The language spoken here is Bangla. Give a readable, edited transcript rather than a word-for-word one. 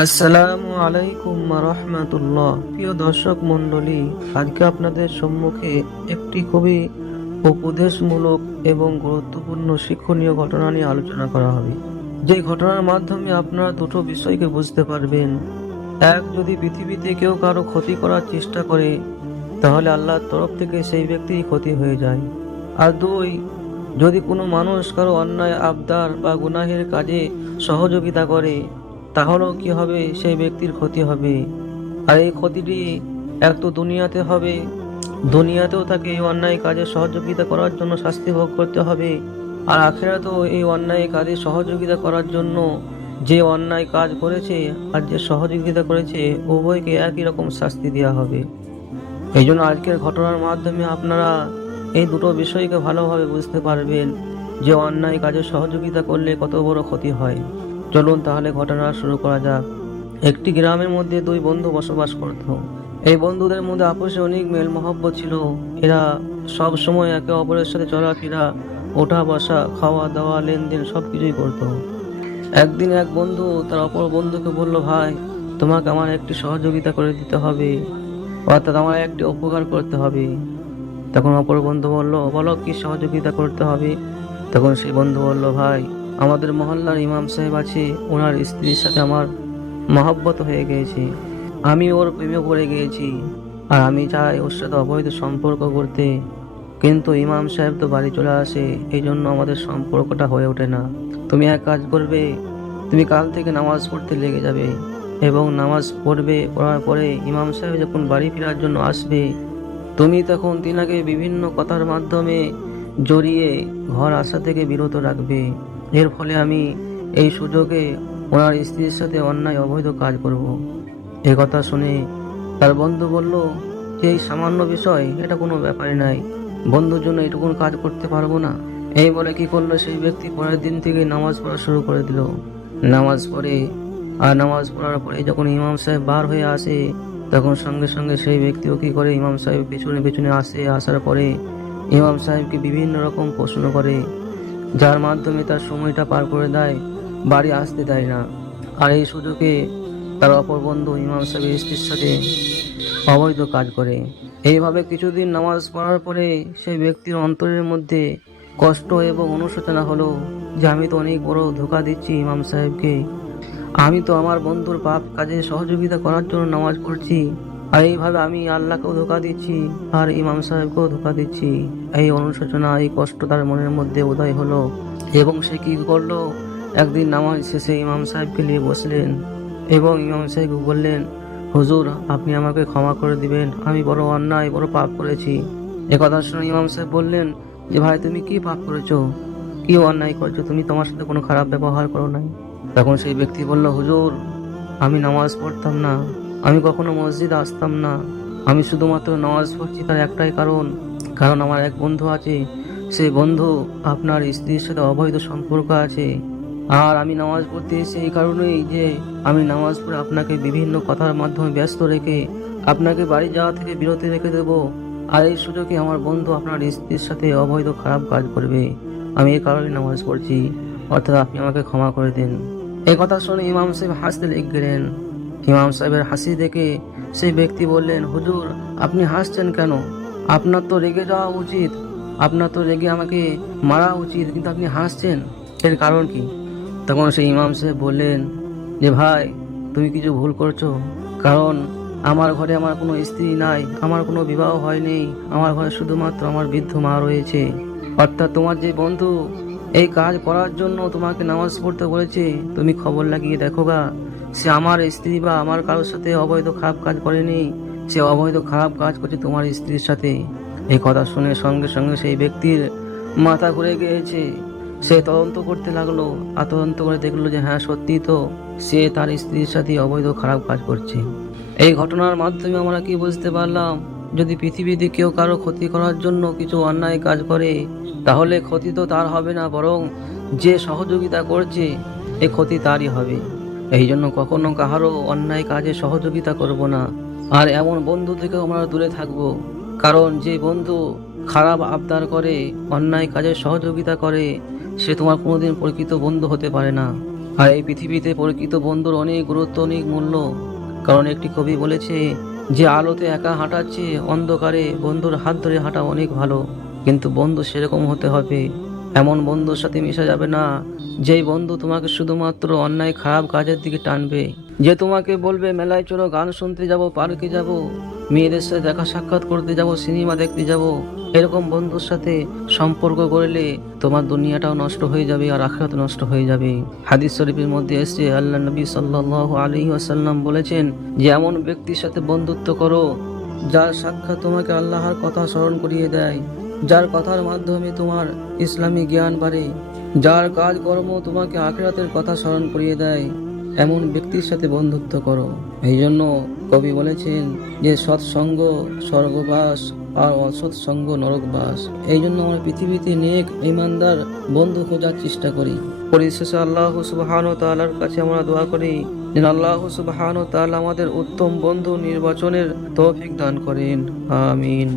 আসসালামু আলাইকুম রহমতুল্লাহ। প্রিয় দর্শক মণ্ডলী, আজকে আপনাদের সম্মুখে একটি খুবই উপদেশমূলক এবং গুরুত্বপূর্ণ শিক্ষণীয় ঘটনা নিয়ে আলোচনা করা হবে। যে ঘটনার মাধ্যমে আপনারা দুটো বিষয়কে বুঝতে পারবেন। এক, যদি পৃথিবীতে কেউ কারো ক্ষতি করার চেষ্টা করে, তাহলে আল্লাহর তরফ থেকে সেই ব্যক্তির ক্ষতি হয়ে যায়। আর দুই, যদি কোনো মানুষ কারো অন্যায় আবদার বা গুনাহের কাজে সহযোগিতা করে, তাহলেও কি হবে, সেই ব্যক্তির ক্ষতি হবে। আর এই ক্ষতিটি এক তো দুনিয়াতে হবে, দুনিয়াতেও তাকে এই অন্যায় কাজে সহযোগিতা করার জন্য শাস্তি ভোগ করতে হবে। আর আখিরাতেও এই অন্যায় কাজে সহযোগিতা করার জন্য যে অন্যায় কাজ করেছে আর যে সহযোগিতা করেছে, উভয়কে একই রকম শাস্তি দেওয়া হবে। এই জন্য আজকের ঘটনার মাধ্যমে আপনারা এই দুটো বিষয়কে ভালোভাবে বুঝতে পারবেন যে অন্যায় কাজে সহযোগিতা করলে কত বড় ক্ষতি হয়। চলুন তাহলে ঘটনা শুরু করা যাক। একটি গ্রামের মধ্যে দুই বন্ধু বসবাস করত। এই বন্ধুদের মধ্যে আপোষে অনেক মেল মহব্বত ছিল। এরা সব সময় একে অপরের সাথে চলাফেরা, ওঠা বসা, খাওয়া দাওয়া, লেনদেন সবকিছুই করতো। একদিন এক বন্ধু তার অপর বন্ধুকে বলল, ভাই, তোমাকে আমার একটি সহযোগিতা করে দিতে হবে, অর্থাৎ আমার একটি উপকার করতে হবে। তখন অপর বন্ধু বলল, বলো কি সহযোগিতা করতে হবে। তখন সেই বন্ধু বলল, ভাই, আমাদের মহল্লার ইমাম সাহেব আছে, ওনার স্ত্রীর সাথে আমার মহব্বত হয়ে গিয়েছে, আমি ওর প্রেমে পড়ে গিয়েছি, আর আমি চাই ওর সাথে অবৈধ সম্পর্ক করতে, কিন্তু ইমাম সাহেব তো বাড়ি চলে আসে, এই জন্য আমাদের সম্পর্কটা হয়ে ওঠে না। তুমি এক কাজ করবে, তুমি কাল থেকে নামাজ পড়তে লেগে যাবে, এবং নামাজ পড়বে, পড়ার পরে ইমাম সাহেব যখন বাড়ি ফেরার জন্য আসবে, তুমি তখন তিনাকে বিভিন্ন কথার মাধ্যমে জড়িয়ে ঘর আসা থেকে বিরত রাখবে। এর ফলে আমি এই সুযোগে ওনার স্ত্রীর সাথে অন্যায় অবৈধ কাজ করব। এ কথা শুনে তার বন্ধু বলল যে এই সামান্য বিষয়, এটা কোনো ব্যাপারই নাই, বন্ধুর জন্য এটুকুন কাজ করতে পারবো না। এই বলে কি করলো, সেই ব্যক্তি পরের দিন থেকে নামাজ পড়া শুরু করে দিল। নামাজ পড়ে, আর নামাজ পড়ার পরে যখন ইমাম সাহেব বার হয়ে আসে, তখন সঙ্গে সঙ্গে সেই ব্যক্তিও কি করে, ইমাম সাহেব পেছনে পেছনে আসে, আসার পরে ইমাম সাহেবকে বিভিন্ন রকম প্রশ্ন করে, যার মাধ্যমে তার সময়টা পার করে দেয়, বাড়ি আসতে দেয় না। আর এই সুযোগে তার অপর বন্ধু ইমাম সাহেবের স্ত্রীর সাথে অবৈধ কাজ করে। এইভাবে কিছুদিন নামাজ পড়ার পরে সেই ব্যক্তির অন্তরের মধ্যে কষ্ট এবং অনুশোচনা হলো যে আমি তো অনেক বড় ধোঁকা দিচ্ছি ইমাম সাহেবকে, আমি তো আমার বন্ধুর পাপ কাজে সহযোগিতা করার জন্য নামাজ পড়ছি, আর এইভাবে আমি আল্লাহকেও ধোঁকা দিচ্ছি আর ইমাম সাহেবকেও ধোঁকা দিচ্ছি। এই অনুশোচনা, এই কষ্ট তার মনের মধ্যে উদয় হলো, এবং সে কি করলো, একদিন নামাজ শেষে ইমাম সাহেবকে নিয়ে বসলেন এবং ইমাম সাহেব বললেন, হুজুর, আপনি আমাকে ক্ষমা করে দিবেন, আমি বড় অন্যায়, বড় পাপ করেছি। কথা শুনে ইমাম সাহেব বললেন যে, ভাই, তুমি কি পাপ করেছো, কি অন্যায় করেছো, তুমি তোমার সাথে কোনো খারাপ ব্যবহার করো নাই। তখন সেই ব্যক্তি বলল, হুজুর, আমি নামাজ পড়তাম না, আমি কখনো মসজিদে আসতাম না, আমি শুধুমাত্র নামাজ পড়ছি তার একটাই কারণ, কারণ আমার এক বন্ধু আছে, সেই বন্ধু আপনার স্ত্রীর সাথে অবৈধ সম্পর্ক আছে, আর আমি নামাজ পড়তে এসে এই কারণেই যে আমি নামাজ পড়ে আপনাকে বিভিন্ন কথার মাধ্যমে ব্যস্ত রেখে আপনাকে বাড়ি যাওয়া থেকে বিরতি রেখে দেব, আর এই সুযোগে আমার বন্ধু আপনার স্ত্রীর সাথে অবৈধ খারাপ কাজ করবে, আমি এই কারণে নামাজ পড়ছি, অর্থাৎ আপনি আমাকে ক্ষমা করে দিন। এই কথা শুনে ইমাম সাহেব হাসতে লেগে গেলেন। ইমাম সাহেবের হাসি দেখে সেই ব্যক্তি বললেন, হুজুর, আপনি হাসছেন কেন, আপনার তো রেগে যাওয়া উচিত, আপনার তো রেগে আমাকে মারা উচিত, কিন্তু আপনি হাসছেন, এর কারণ কি। তখন সেই ইমাম সাহেব বললেন যে, ভাই, তুমি কিছু ভুল করছো, কারণ আমার ঘরে আমার কোনো স্ত্রী নাই, আমার কোনো বিবাহ হয়নি, আমার ঘরে শুধুমাত্র আমার বৃদ্ধ মা রয়েছে, অর্থাৎ তোমার যে বন্ধু এই কাজ করার জন্য তোমাকে নামাজ পড়তে বলেছে, তুমি খবর লাগিয়ে দেখো গা, সে আমার স্ত্রী বা আমার কারোর সাথে অবৈধ খারাপ কাজ করেনি, সে অবৈধ খারাপ কাজ করছে তোমার স্ত্রীর সাথে। এই কথা শুনে সঙ্গে সঙ্গে সেই ব্যক্তির মাথা ঘুরে গিয়েছে। সে তদন্ত করতে লাগলো, আর তদন্ত করে দেখলো যে হ্যাঁ, সত্যি তো, সে তার স্ত্রীর সাথে অবৈধ খারাপ কাজ করছে। এই ঘটনার মাধ্যমে আমরা কি বুঝতে পারলাম, যদি পৃথিবীতে কেউ কারো ক্ষতি করার জন্য কিছু অন্যায় কাজ করে, তাহলে ক্ষতি তো তার হবে না, বরং যে সহযোগিতা করছে এই ক্ষতি তারই হবে। এই জন্য কখনো কাহারও অন্যায় কাজে সহযোগিতা করব না, আর এমন বন্ধু থেকে আমরা দূরে থাকব, কারণ যে বন্ধু খারাপ আবদার করে, অন্যায় কাজে সহযোগিতা করে, সে তোমার কোনোদিন প্রকৃত বন্ধু হতে পারে না। আর এই পৃথিবীতে প্রকৃত বন্ধুর অনেক গুরুত্ব, অনেক মূল্য। কারণ একটি কবি বলেছে যে আলোতে একা হাঁটাচ্ছে, অন্ধকারে বন্ধুর হাত ধরে হাঁটা অনেক ভালো। কিন্তু বন্ধু সেরকম হতে হবে, এমন বন্ধুর সাথে মেশা যাবে না যেই বন্ধু তোমাকে শুধুমাত্র অন্যায় খারাপ কাজের দিকে টানবে, যে তোমাকে বলবে মেলায় চলো, গান শুনতে যাব, পার্কে যাব, মেয়েদের সাথে দেখা সাক্ষাৎ করতে যাব, সিনেমা দেখতে যাব। এরকম বন্ধুর সাথে সম্পর্ক করলে তোমার দুনিয়াটাও নষ্ট হয়ে যাবে আর আখিরাত নষ্ট হয়ে যাবে। হাদিস শরীফের মধ্যে এসেছে, আল্লাহ নবী সাল্লাল্লাহু আলাইহি ওয়াসাল্লাম বলেছেন যে এমন ব্যক্তির সাথে বন্ধুত্ব করো যার সাক্ষাৎ তোমাকে আল্লাহর কথা স্মরণ করিয়ে দেয়, যার কথার মাধ্যমে তোমার ইসলামী জ্ঞান বাড়ে, যার কাজকর্ম তোমাকে আখিরাতের কথা স্মরণ করিয়ে দেয়। এমন ব্যক্তির সাথে বন্ধুত্ব করো। এই জন্য কবি বলেছেন যে সৎসঙ্গ স্বর্গবাস আর অসৎ সঙ্গ নরকবাস। এই জন্য আমরা পৃথিবীতে নেক ঈমানদার বন্ধু খোঁজার চেষ্টা করি। পরিশেষে আল্লাহ সুবহানাহু ওয়া তাআলার কাছে আমরা দোয়া করি যেন আল্লাহ সুবহানাহু ওয়া তাআলা আমাদের উত্তম বন্ধু নির্বাচনের তৌফিক দান করেন। আমিন।